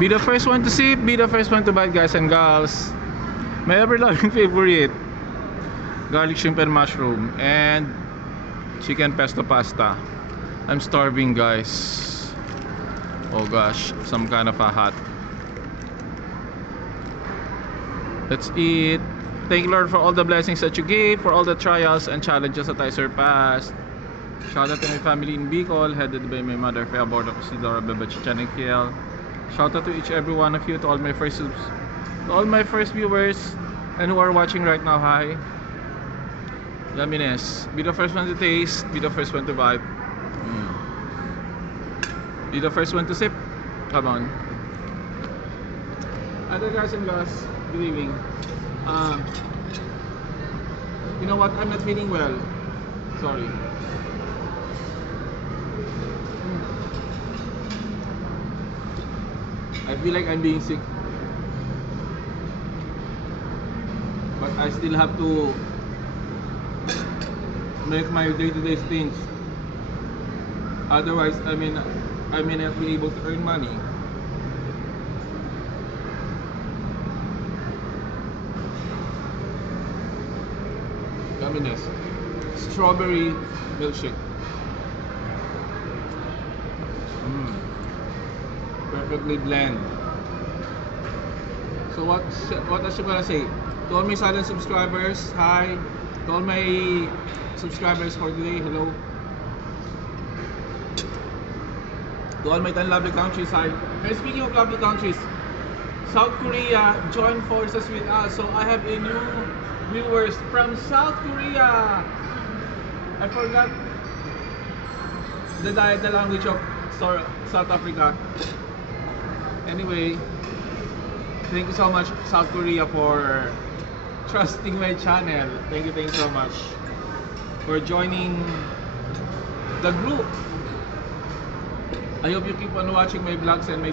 Be the first one to sip, be the first one to bite, guys and gals. My ever-loving favorite, garlic shrimp and mushroom, and chicken pesto pasta. I'm starving, guys. Oh gosh, some kind of a hot. Let's eat. Thank you, Lord, for all the blessings that you gave, for all the trials and challenges that I surpassed. Shout out to my family in Bicol, headed by my mother, Fea Bordo Cosidora Bebachichanekil. Shout out to each every one of you, to all my first viewers, and who are watching right now. Hi. Yumminess. Be the first one to taste, be the first one to vibe. Be the first one to sip. Come on. Other guys and girls, good evening. You know what? I'm not feeling well. Sorry. I feel like I'm being sick, but I still have to make my day-to-day things. Otherwise, I may not be able to earn money. Yumminess. Strawberry milkshake. Perfectly blend. So what else you gonna say? To all my silent subscribers, hi. To all my subscribers for today, hello. To all my 10 lovely countries, hi. And speaking of lovely countries, South Korea joined forces with us. So I have a new viewers from South Korea. I forgot the language of South Africa. Anyway, thank you so much, South Korea, for trusting my channel. Thank you so much for joining the group. I hope you keep on watching my vlogs and my